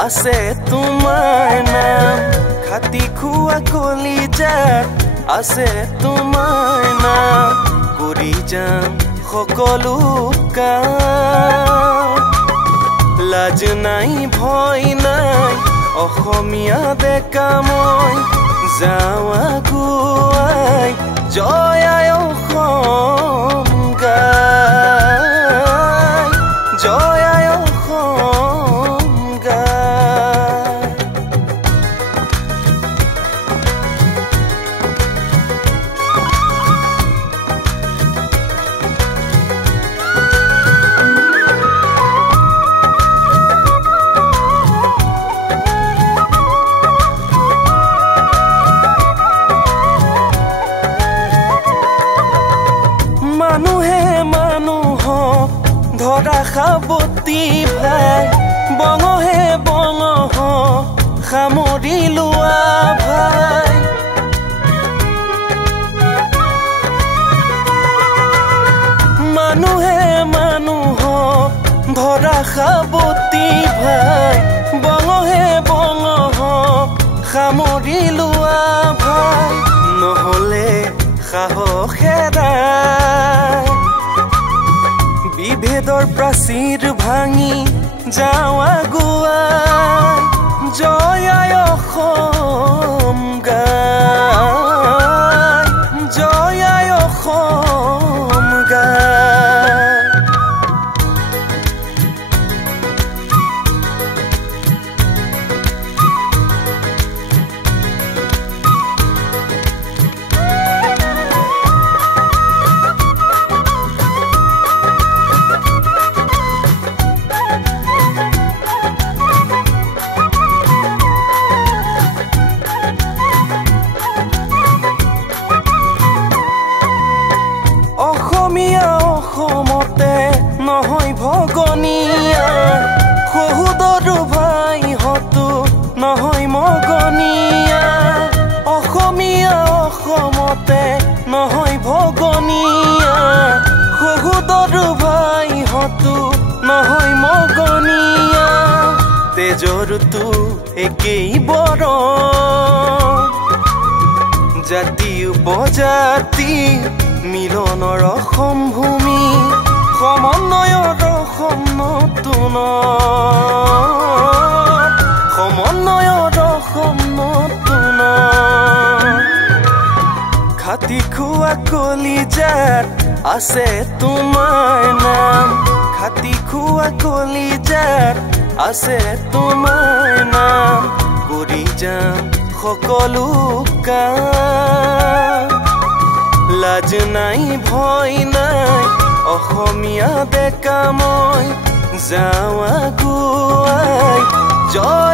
আছে তোমাৰ নাম খাতি খুৱা কলিজাত আছে তোমাৰ নাম কৰি যাম সকলো কাম লাজ নাই ভয় নাই অসমীয়া ডেকা মই যাওঁ আগুৱাই জয় আই অসম গাই জয় আই অসম গাই মানুহে মানুহক ধৰা সাৱতি ভাই বঙহে বঙহ সামৰি লোৱা ভাই মানুহে মানুহক ধৰা সাৱতি ভাই বঙহে বঙহ সামৰি লোৱা ভাই নহ'লে সাহসেৰাই বিভেদৰ প্ৰাচীৰ ভাঙি যাওঁ আগুৱাই জয় আই অসম গাই জয় আই অসম গাই অসমতে নহয় ভগনীয়া সহুদৰো ভাই হতো নহয় মগনীয়া অসমীয়া অসমতে নহয় ভগনীয়া সহুদৰো ভাই হতো নহয় মগনীয়া তেজৰতো একেই বৰ জাতি উপজাতি মিলনৰ অসম ভূমি সমন্বয়ৰ অসম নতুন সমন্বয়ৰ অসম নতুন খাতি খুৱা কলিজাত আছে তোমাৰ নাম খাতি খুৱা কলিজাত আছে তোমাৰ নাম কৰি যাম সকলো কাম লাজ নাই ভয় নাই অসমীয়া ডেকা মই যাওঁ আগুৱাই জয়